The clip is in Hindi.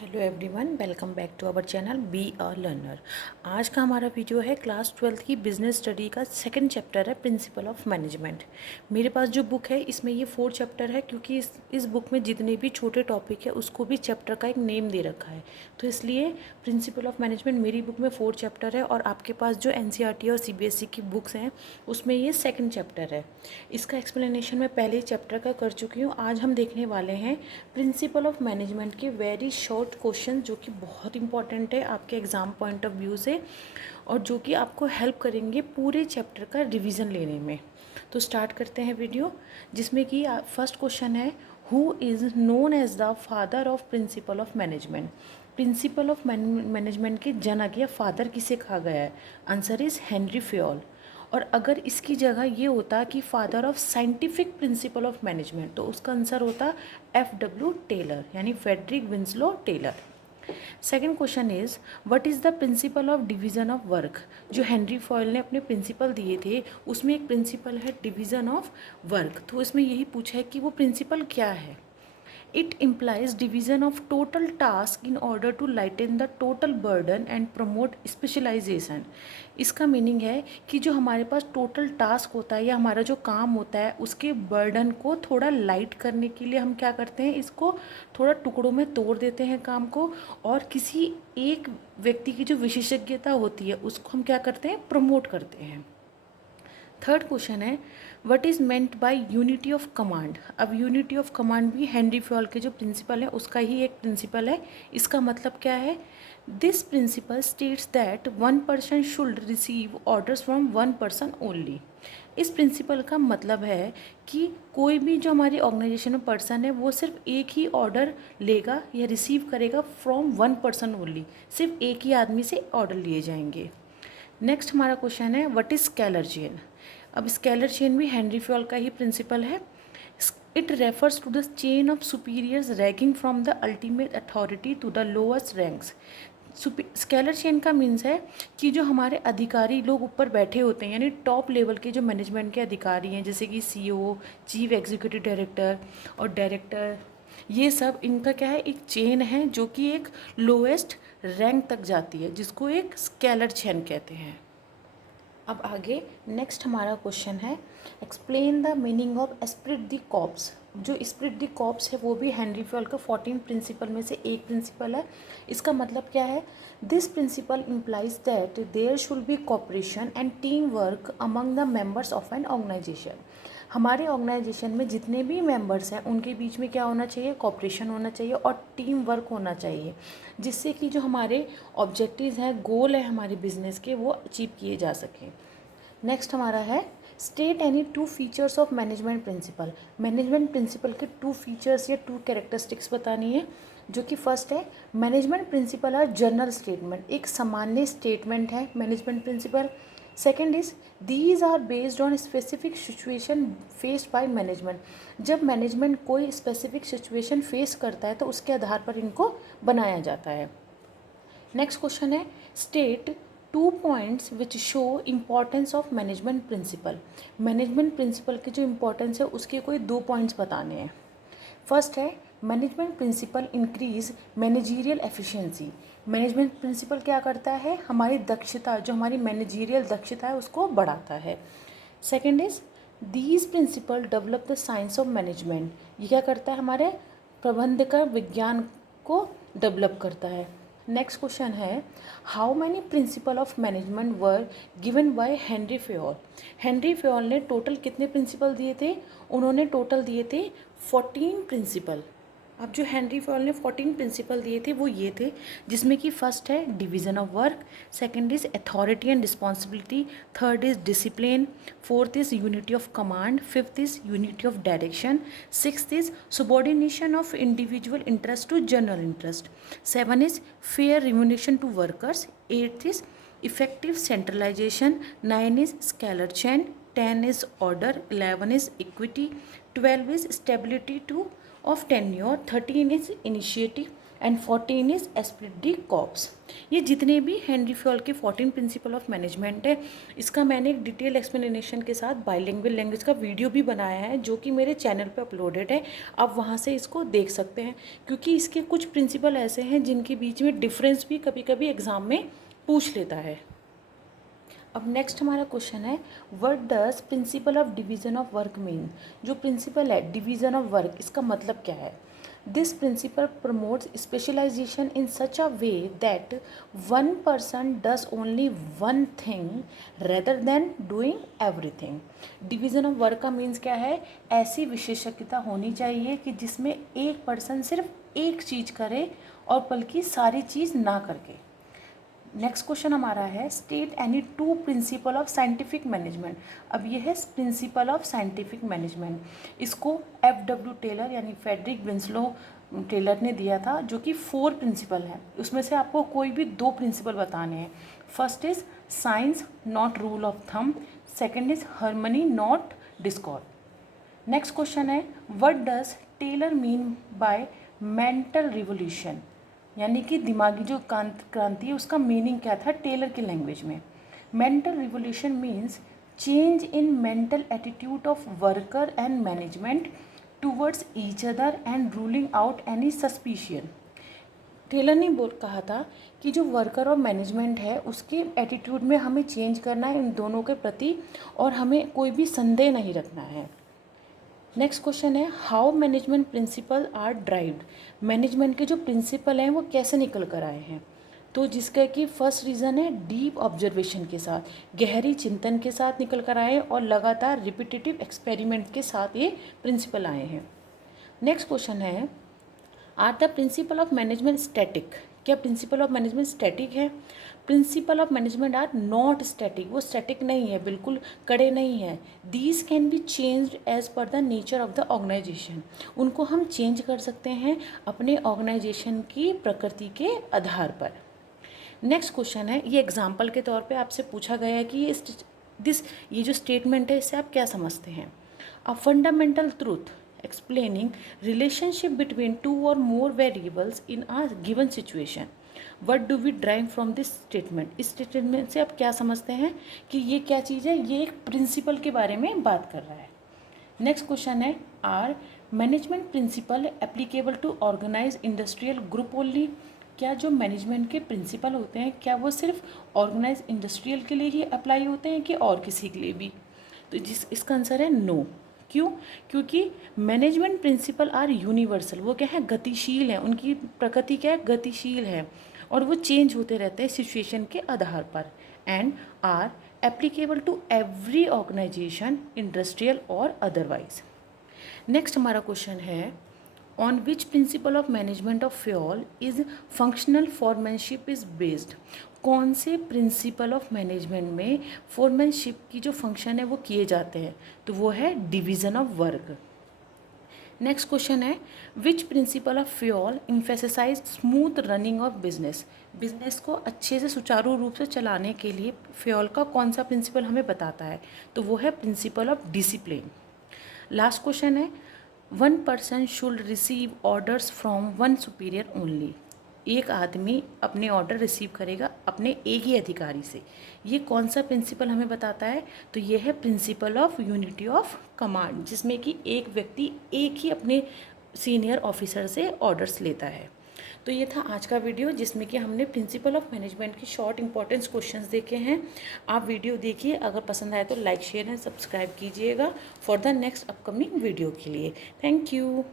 Hello everyone, welcome back to our channel be a learner. आज का हमारा वीडियो है क्लास 12th की बिजनेस स्टडी का सेकंड चैप्टर है प्रिंसिपल ऑफ मैनेजमेंट। मेरे पास जो बुक है इसमें ये 4 चैप्टर है, क्योंकि इस बुक में जितने भी छोटे टॉपिक है उसको भी चैप्टर का एक नेम दे रखा है। तो इसलिए प्रिंसिपल ऑफ मैनेजमेंट मेरी बुक में 4 चैप्टर है और आपके पास जो NCERT और CBSE की बुक्स हैं उसमें ये सेकेंड चैप्टर है। इसका एक्सप्लेनेशन मैं पहले ही चैप्टर का कर चुकी हूँ। आज हम देखने वाले हैं प्रिंसिपल ऑफ मैनेजमेंट के वेरी शॉर्ट क्वेश्चन, जो कि बहुत इंपॉर्टेंट है आपके एग्ज़ाम पॉइंट ऑफ व्यू से और जो कि आपको हेल्प करेंगे पूरे चैप्टर का रिवीजन लेने में। तो स्टार्ट करते हैं वीडियो, जिसमें कि फर्स्ट क्वेश्चन है, who is known as the father of principle of management. Principle of management के जनक या फादर किसे कहा गया है? Answer is Henri Fayol. और अगर इसकी जगह ये होता कि father of scientific principle of management, तो उसका आंसर होता FW टेलर, यानी Frederick Winslow Taylor. Second question is, what is the principle of division of work. जो हेनरी फॉयल ने अपने प्रिंसिपल दिए थे उसमें एक प्रिंसिपल है डिवीज़न ऑफ वर्क, तो इसमें यही पूछा है कि वो प्रिंसिपल क्या है। It implies division of total task in order to lighten the total burden and promote specialization। इसका मीनिंग है कि जो हमारे पास टोटल टास्क होता है या हमारा जो काम होता है उसके बर्डन को थोड़ा लाइट करने के लिए हम क्या करते हैं, इसको थोड़ा टुकड़ों में तोड़ देते हैं काम को, और किसी एक व्यक्ति की जो विशेषज्ञता होती है उसको हम क्या करते हैं, प्रमोट करते हैं। थर्ड क्वेश्चन है, what is meant by unity of command. अब यूनिटी ऑफ कमांड भी हेनरी फ्योल के जो प्रिंसिपल है उसका ही एक प्रिंसिपल है। इसका मतलब क्या है? This principal states that one person should receive orders from one person only. इस प्रिंसिपल का मतलब है कि कोई भी जो हमारी ऑर्गेनाइजेशन में पर्सन है वो सिर्फ एक ही ऑर्डर लेगा या रिसीव करेगा फ्रॉम वन पर्सन ओनली, सिर्फ एक ही आदमी से ऑर्डर लिए जाएंगे। नेक्स्ट हमारा क्वेश्चन है, व्हाट इज स्केलर चेन। अब स्केलर चेन भी हेनरी फ्योल का ही प्रिंसिपल है। It refers to the chain of superiors ragging from the ultimate authority to the lowest ranks. Scalar chain का मीन्स है कि जो हमारे अधिकारी लोग ऊपर बैठे होते हैं, यानी टॉप लेवल के जो मैनेजमेंट के अधिकारी हैं, जैसे कि CEO, चीफ एग्जीक्यूटिव डायरेक्टर और डायरेक्टर, ये सब इनका क्या है, एक चेन है जो कि एक लोएस्ट रैंक तक जाती है, जिसको एक स्केलर चेन कहते हैं। अब आगे नेक्स्ट हमारा क्वेश्चन है, explain the meaning of Esprit the corps. जो एस्प्रिट द कॉर्प्स है वो भी हेनरी फ्योल का 14 प्रिंसिपल में से एक प्रिंसिपल है। इसका मतलब क्या है? This principle implies that there should be cooperation and team work among the members of an organisation. हमारे ऑर्गेनाइजेशन में जितने भी मेंबर्स हैं उनके बीच में क्या होना चाहिए? कोऑपरेशन होना चाहिए और टीम वर्क होना चाहिए, जिससे कि जो हमारे ऑब्जेक्टिव्स हैं, गोल है हमारे बिजनेस के, वो अचीव किए जा सकें। नेक्स्ट हमारा है, state any 2 features of management principle. Management principle के 2 फीचर्स या 2 कैरेक्टरिस्टिक्स बतानी है, जो कि फर्स्ट है, management principle are general statement, एक सामान्य स्टेटमेंट है management principle. Second is, these are based on specific situation faced by management. जब मैनेजमेंट कोई स्पेसिफिक सिचुएशन फेस करता है तो उसके आधार पर इनको बनाया जाता है। नेक्स्ट क्वेश्चन है, state 2 points which show importance of management principle. Management principle की जो इम्पोर्टेंस है उसके कोई 2 पॉइंट्स बताने हैं। फर्स्ट है, management principle increase managerial efficiency. Management principle क्या करता है? हमारी दक्षता, जो हमारी मैनेजीरियल दक्षता है उसको बढ़ाता है। Second is, these principle develop the science of management. ये क्या करता है? हमारे प्रबंध का विज्ञान को डेवलप करता है। नेक्स्ट क्वेश्चन है, how many principal of management were given by Henry Fayol. Henry Fayol ने टोटल कितने प्रिंसिपल दिए थे? उन्होंने टोटल दिए थे 14 प्रिंसिपल। अब जो हेनरी फ्योल ने 14 प्रिंसिपल दिए थे वो ये थे, जिसमें कि फर्स्ट है division of work, second is authority and responsibility, third is discipline, fourth is unity of command, fifth is unity of direction, sixth is subordination of individual interest to general interest, 7 is fair remuneration to workers, 8 is effective centralization, 9 is scalar chain, 10 is order, 11 is equity, 12 is stability to of tenure, 13 is initiative, and 14 is Spirit D corps. ये जितने भी हेनरी फ्योल के 14 प्रिंसिपल ऑफ मैनेजमेंट है, इसका मैंने एक डिटेल एक्सप्लेनेशन के साथ बाइलिंगुअल लैंग्वेज का वीडियो भी बनाया है जो कि मेरे चैनल पे अपलोडेड है। आप वहाँ से इसको देख सकते हैं, क्योंकि इसके कुछ प्रिंसिपल ऐसे हैं जिनके बीच में डिफरेंस भी कभी कभी एग्ज़ाम में पूछ लेता है। अब नेक्स्ट हमारा क्वेश्चन है, what does principle of division of work mean. जो प्रिंसिपल है डिवीज़न ऑफ वर्क, इसका मतलब क्या है। This principle promotes specialization in such a way that one person does only one thing rather than doing everything. Division of work का मीन्स क्या है, ऐसी विशेषज्ञता होनी चाहिए कि जिसमें एक पर्सन सिर्फ एक चीज़ करे और बल्कि सारी चीज़ ना करके। नेक्स्ट क्वेश्चन हमारा है, state any two principle of scientific management. अब ये है प्रिंसिपल ऑफ साइंटिफिक मैनेजमेंट। इसको FW टेलर यानी फेडरिक विंसलो टेलर ने दिया था, जो कि 4 प्रिंसिपल हैं। उसमें से आपको कोई भी 2 प्रिंसिपल बताने हैं। First is science not rule of thumb, second is harmony not discord. Next question है, what does Taylor mean by mental revolution, यानी कि दिमागी जो क्रांति है उसका मीनिंग क्या था टेलर की लैंग्वेज में। Mental revolution means change in mental attitude of worker and management towards each other and ruling out any suspicion. Taylor ने कहा था कि जो वर्कर और मैनेजमेंट है उसके एटीट्यूड में हमें चेंज करना है इन दोनों के प्रति, और हमें कोई भी संदेह नहीं रखना है। नेक्स्ट क्वेश्चन है, how management principle are derived. Management के जो प्रिंसिपल हैं वो कैसे निकल कर आए हैं। तो जिसका कि फर्स्ट रीज़न है डीप ऑब्जर्वेशन के साथ, गहरी चिंतन के साथ निकल कर आए और लगातार रिपीटेटिव एक्सपेरिमेंट के साथ ये प्रिंसिपल आए हैं। नेक्स्ट क्वेश्चन है, are the principle of management static. क्या प्रिंसिपल ऑफ मैनेजमेंट स्टैटिक है। Principle of management are not static, वो स्टैटिक नहीं है, बिल्कुल कड़े नहीं है। These can be changed as per the nature of the organization. उनको हम चेंज कर सकते हैं अपने ऑर्गेनाइजेशन की प्रकृति के आधार पर। नेक्स्ट क्वेश्चन है, ये एग्जाम्पल के तौर पे आपसे पूछा गया है कि ये जो स्टेटमेंट है इससे आप क्या समझते हैं। A fundamental truth explaining relationship between 2 or more variables in a given situation. What do we derive from this statement? इस स्टेटमेंट से आप क्या समझते हैं कि ये क्या चीज़ है, ये एक प्रिंसिपल के बारे में बात कर रहा है। नेक्स्ट क्वेश्चन है, are management principle applicable to organize industrial group only. क्या जो मैनेजमेंट के प्रिंसिपल होते हैं क्या वो सिर्फ ऑर्गेनाइज इंडस्ट्रियल के लिए ही अप्लाई होते हैं कि और किसी के लिए भी। तो इसका आंसर है नो। क्यों, क्योंकि मैनेजमेंट प्रिंसिपल आर यूनिवर्सल। वो क्या है, गतिशील है, उनकी प्रकृति क्या है, गतिशील है, और वो चेंज होते रहते हैं सिचुएशन के आधार पर। And are applicable to every organization, industrial और अदरवाइज। नेक्स्ट हमारा क्वेश्चन है, on which principle of management of fuel is functional foremanship is based. कौन से प्रिंसिपल ऑफ मैनेजमेंट में फोरमैनशिप की जो फंक्शन है वो किए जाते हैं, तो वो है division of work. Next question है, which principle of Fayol emphasise smooth running of business. Business को अच्छे से सुचारू रूप से चलाने के लिए फ्यूल का कौन सा प्रिंसिपल हमें बताता है, तो वो है principle of discipline. Last question है, one person should receive orders from one superior only. एक आदमी अपने ऑर्डर रिसीव करेगा अपने एक ही अधिकारी से। ये कौन सा प्रिंसिपल हमें बताता है, तो ये है principle of unity of command, जिसमें कि एक व्यक्ति एक ही अपने सीनियर ऑफिसर से ऑर्डर्स लेता है। तो ये था आज का वीडियो जिसमें कि हमने प्रिंसिपल ऑफ मैनेजमेंट की शॉर्ट इंपॉर्टेंस क्वेश्चंस देखे हैं। आप वीडियो देखिए, अगर पसंद आए तो लाइक शेयर एंड सब्सक्राइब कीजिएगा for the next upcoming video के लिए। Thank you.